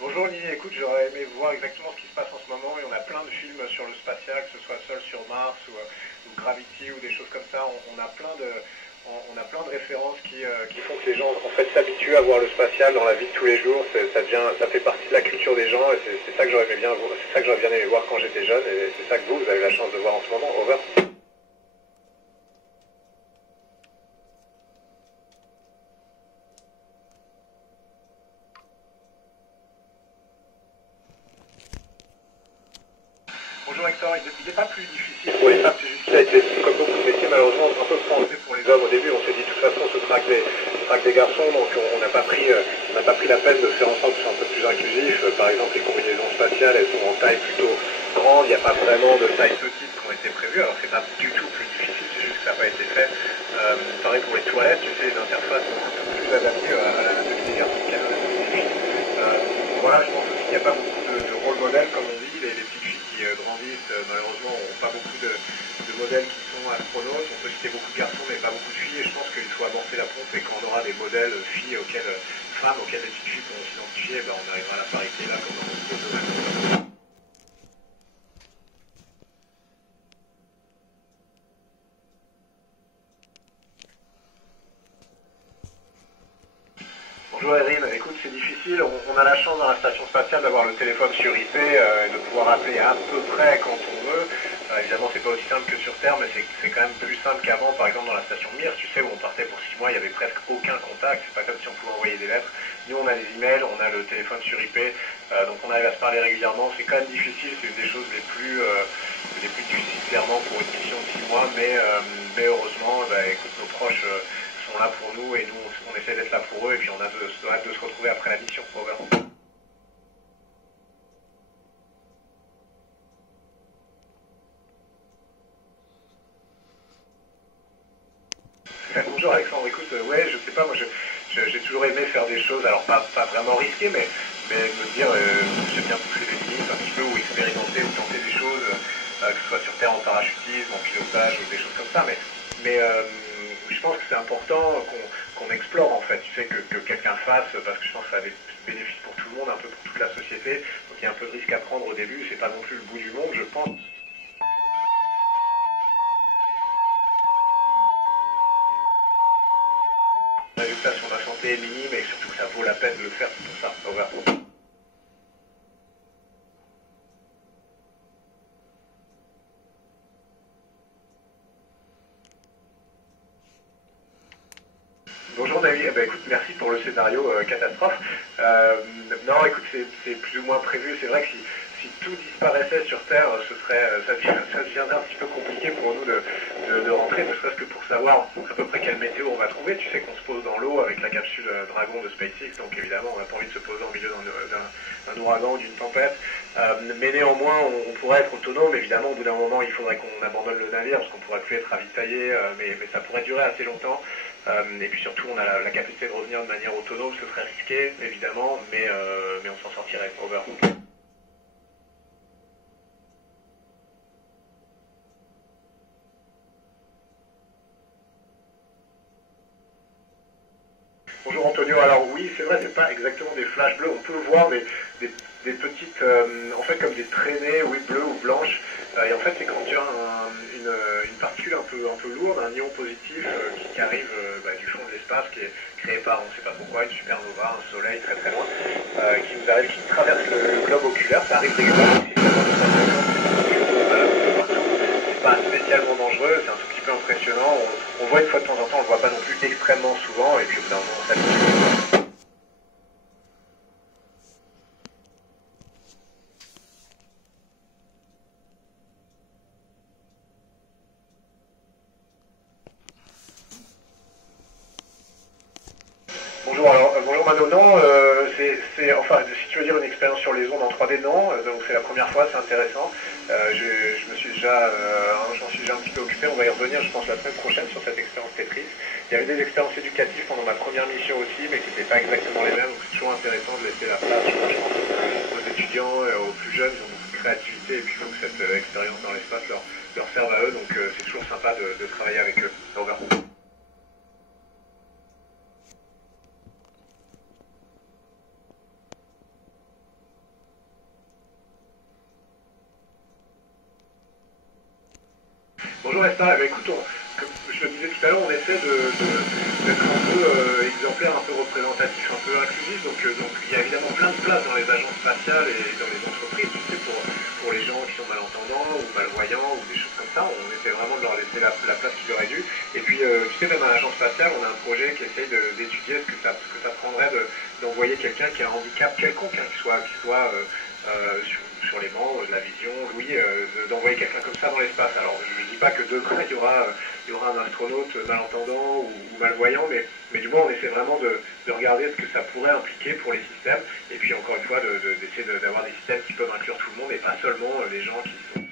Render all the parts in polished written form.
Bonjour Olivier, écoute, j'aurais aimé voir exactement ce qui se passe en ce moment et on a plein de films sur le spatial, que ce soit Seul sur Mars ou Gravity ou des choses comme ça. On a plein de références qui font que les gens en fait s'habituent à voir le spatial dans la vie de tous les jours. Ça fait partie de la culture des gens et c'est ça que j'aurais bien, c'est ça que j'aurais bien aimé voir quand j'étais jeune et c'est ça que vous avez la chance de voir en ce moment. Over. Bonjour Hector, il n'est pas plus difficile pour les femmes, c'est juste qu'il a été, comme beaucoup de métiers, malheureusement un peu trop enlevé pour les hommes au début. On s'est dit de toute façon ce sera que des garçons, donc on n'a pas pris la peine de faire en sorte que ce soit un peu plus inclusif. Par exemple, les combinaisons spatiales, elles sont en taille plutôt grande, il n'y a pas vraiment de taille petite qui ont été prévues, alors c'est pas du tout plus difficile, c'est juste que ça n'a pas été fait. Pareil pour les toilettes, tu sais, les interfaces sont un peu plus adaptées à l'anatomie des garçons qu'à l'anatomie des filles. Voilà, je pense aussi qu'il n'y a pas beaucoup de rôle modèles, comme on dit. Les petites filles qui grandissent, malheureusement, n'ont pas beaucoup de modèles qui sont astronautes. On peut citer beaucoup de garçons, mais pas beaucoup de filles. Et je pense qu'il faut amorcer la pompe et quand on aura des modèles filles femmes auxquelles les petites filles pourront s'identifier, ben, on arrivera à la parité là, comme dans beaucoup d'autres domaines. Bonjour Erin, écoute, c'est difficile. On a la chance dans la station spatiale d'avoir le téléphone sur IP et de pouvoir appeler à peu près quand on veut. Évidemment, c'est pas aussi simple que sur Terre, mais c'est quand même plus simple qu'avant. Par exemple, dans la station Mir, tu sais, où on partait pour 6 mois, il y avait presque aucun contact. C'est pas comme si on pouvait envoyer des lettres. Nous, on a des emails, on a le téléphone sur IP, donc on arrive à se parler régulièrement. C'est quand même difficile, c'est une des choses les plus difficiles clairement pour une mission de 6 mois, mais heureusement, bah, écoute, nos proches sont là pour nous et nous, on essaie d'être là pour eux et puis on a hâte de se retrouver après la mission. Over. Bonjour Alexandre, écoute, ouais, je sais pas, moi j'ai toujours aimé faire des choses, alors pas vraiment risquées, mais me dire, j'aime bien pousser les limites un petit peu, ou expérimenter, ou tenter des choses, que ce soit sur Terre en parachutisme, en pilotage, ou des choses comme ça, mais je pense que c'est important qu'on explore en fait, tu sais, que quelqu'un fasse, parce que je pense que ça a des bénéfices pour tout le monde, un peu pour toute la société, donc il y a un peu de risque à prendre au début, c'est pas non plus le bout du monde, je pense. La résultat sur la santé est minime et surtout que ça vaut la peine de le faire, c'est pour ça. Over. Bonjour David, eh ben, écoute, merci pour le scénario catastrophe. Euh, non, écoute, c'est plus ou moins prévu. C'est vrai que si tout disparaissait sur Terre, ça deviendrait un petit peu compliqué pour nous de rentrer, ne serait-ce que pour savoir à peu près quelle météo on va trouver. Tu sais qu'on se pose dans l'eau avec la capsule Dragon de SpaceX, donc évidemment on n'a pas envie de se poser au milieu d'un ouragan ou d'une tempête. Mais néanmoins, on pourrait être autonome. Évidemment, au bout d'un moment, il faudrait qu'on abandonne le navire parce qu'on pourrait plus être ravitaillé, mais ça pourrait durer assez longtemps. Et puis surtout, on a la capacité de revenir de manière autonome. Ce serait risqué, évidemment, mais on s'en sortirait. Over. Bonjour Antonio, alors oui, c'est vrai, c'est pas exactement des flashs bleus, on peut voir des petites, en fait comme des traînées, oui, bleues ou blanches, et en fait c'est quand tu as une particule un peu lourde, un ion positif qui arrive bah, du fond de l'espace, qui est créé par, on ne sait pas pourquoi, une supernova, un soleil très très loin, qui nous arrive, qui traverse le globe oculaire, ça arrive régulièrement, c'est pas spécialement dangereux, c'est un tout petit peu impressionnant. On voit une fois de temps en temps, on le voit pas non plus extrêmement souvent, et puis au bout d'un moment, on s'habitue. Bonjour, alors, bonjour Mano, non, enfin, si tu veux dire une expérience sur les ondes en 3D, non, donc c'est la première fois, c'est intéressant. Je me suis déjà, j'en suis déjà un petit peu occupé, on va y revenir, je pense, la semaine prochaine sur cette expérience Tetris. Il y avait des expériences éducatives pendant ma première mission aussi, mais qui n'étaient pas exactement les mêmes, donc c'est toujours intéressant de laisser la place, je pense, aux étudiants, aux plus jeunes, ils ont beaucoup de créativité, et puis il faut que cette expérience dans l'espace leur serve à eux, donc c'est toujours sympa de travailler avec eux. Au revoir. Bonjour Esther, eh bien, écoute, comme je le disais tout à l'heure, on essaie d'être un peu exemplaire, un peu représentatif, un peu inclusif, donc il y a évidemment plein de places dans les agences spatiales et dans les entreprises, tu sais, pour les gens qui sont malentendants ou malvoyants ou des choses comme ça, on essaie vraiment de leur laisser la place qui leur est due. Et puis, tu sais, même à l'agence spatiale, on a un projet qui essaye d'étudier ce que ça prendrait d'envoyer quelqu'un qui a un handicap quelconque, hein, qui soit sur les membres, de la vision, oui, d'envoyer quelqu'un comme ça dans l'espace. Alors je ne dis pas que demain il y aura un astronaute malentendant ou malvoyant, mais du moins on essaie vraiment de regarder ce que ça pourrait impliquer pour les systèmes, et puis encore une fois d'essayer d'avoir des systèmes qui peuvent inclure tout le monde et pas seulement les gens qui sont...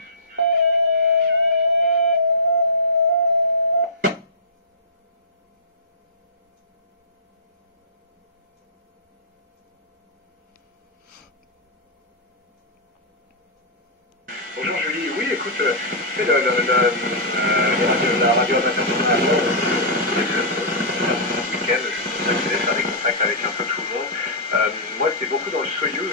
Bonjour Julie, oui écoute, tu sais la radio amateur de radio, ce week-end, je voulais faire des contacts avec un peu tout le monde. Moi c'était beaucoup dans le Soyuz,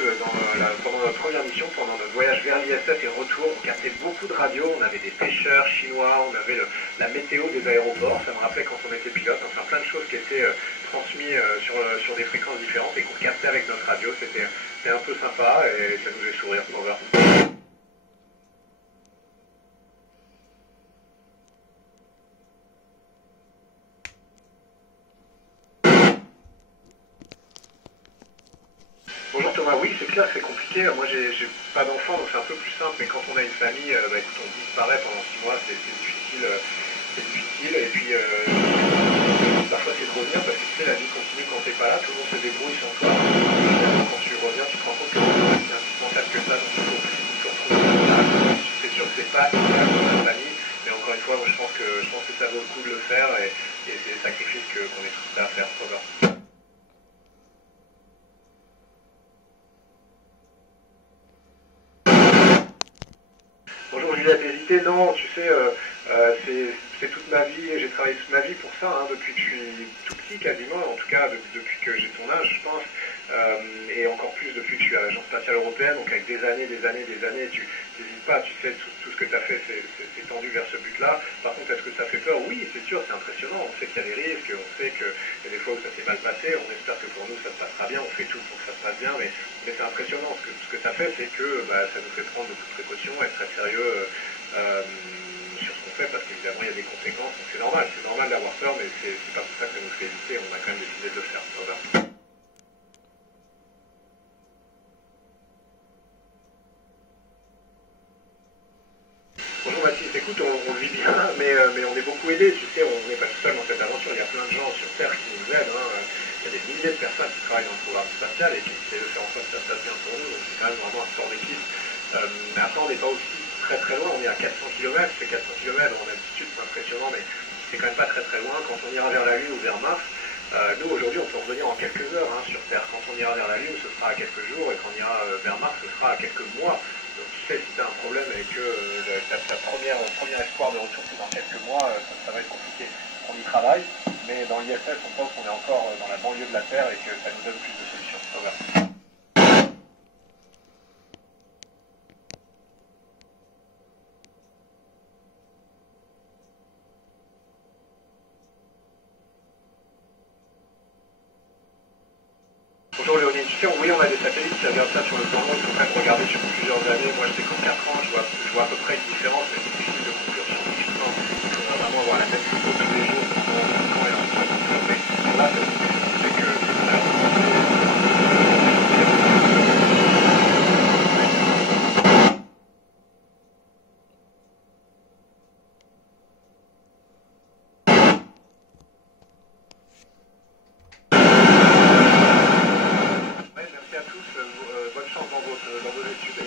pendant notre première mission, pendant notre voyage vers l'ISS et retour, on captait beaucoup de radios, on avait des pêcheurs chinois, on avait la météo des aéroports, ça me rappelait quand on était pilote, enfin plein de choses qui étaient transmises sur des fréquences différentes et qu'on captait avec notre radio, c'était un peu sympa et ça nous fait sourire pour voir. Bonjour Thomas, oui c'est clair que c'est compliqué, moi j'ai pas d'enfant donc c'est un peu plus simple, mais quand on a une famille, écoute, on disparaît pendant 6 mois, c'est difficile, et puis parfois c'est de revenir parce que tu sais la vie continue quand t'es pas là, tout le monde se débrouille sans toi, quand tu reviens tu te rends compte que c'est aussi indispensable que ça, donc il faut retrouver ça, c'est sûr que c'est pas idéal dans la famille, mais encore une fois moi je pense que ça vaut le coup de le faire et c'est des sacrifices qu'on est tous prêts à faire. Bonjour Juliette, hésité, non, tu sais, c'est toute ma vie, j'ai travaillé toute ma vie pour ça, hein, depuis que je suis tout petit quasiment, en tout cas depuis que j'ai ton âge, je pense, et encore plus depuis que je suis à l'Agence spatiale européenne, donc avec des années, tu n'hésites pas, tu sais, tout ce que tu as fait, c'est tendu vers ce but-là. Par contre, est-ce que ça fait peur? Oui, c'est sûr, c'est impressionnant, on sait qu'il y a des risques, on sait qu'il y a des fois où ça s'est mal passé, on espère que pour nous ça se passera bien, on fait tout pour que ça se passe bien, mais c'est impressionnant. Ce que ça fait, c'est que ça nous fait prendre beaucoup de précautions, être très sérieux sur ce qu'on fait, parce qu'évidemment il y a des conséquences, donc c'est normal d'avoir peur, mais c'est pas pour ça que ça nous fait hésiter, on a quand même décidé de le faire. Voilà. Bonjour Mathis, écoute, on le vit bien, mais on est beaucoup aidé, tu sais, on n'est pas tout seul dans cette aventure, il y a plein de gens sur Terre qui nous aident, hein. Il y a des milliers de personnes qui travaillent dans le programme spatial et qui essaient de faire en sorte que ça se passe bien pour nous, donc c'est quand même vraiment un sport d'équipe. Mais après, on n'est pas aussi très loin, on est à 400 km, c'est 400 km en altitude, c'est impressionnant, mais c'est quand même pas très loin. Quand on ira vers la Lune ou vers Mars, nous aujourd'hui on peut revenir en quelques heures, hein, sur Terre. Quand on ira vers la Lune, ce sera à quelques jours, et quand on ira vers Mars, ce sera à quelques mois. Donc tu sais, si tu as un problème et que ta premier espoir de retour c'est dans quelques mois, ça va être compliqué. On y travaille, mais dans l'ISS, on pense qu'on est encore dans la banlieue de la Terre et que ça nous donne plus de solutions. Over. Bonjour Léonie, tu sais, oui on a des satellites qui regardent ça sur le plan long, il faut quand même regarder sur plusieurs années. Moi je sais qu'en 4 ans, je vois à peu près une différence, mais c'est difficile de conclure scientifiquement. Il faudra vraiment avoir la même photo tous les jours pour savoir quand elle est en train de conclure. Mais là, c'est que ouais, merci à tous, bonne chance dans vos études.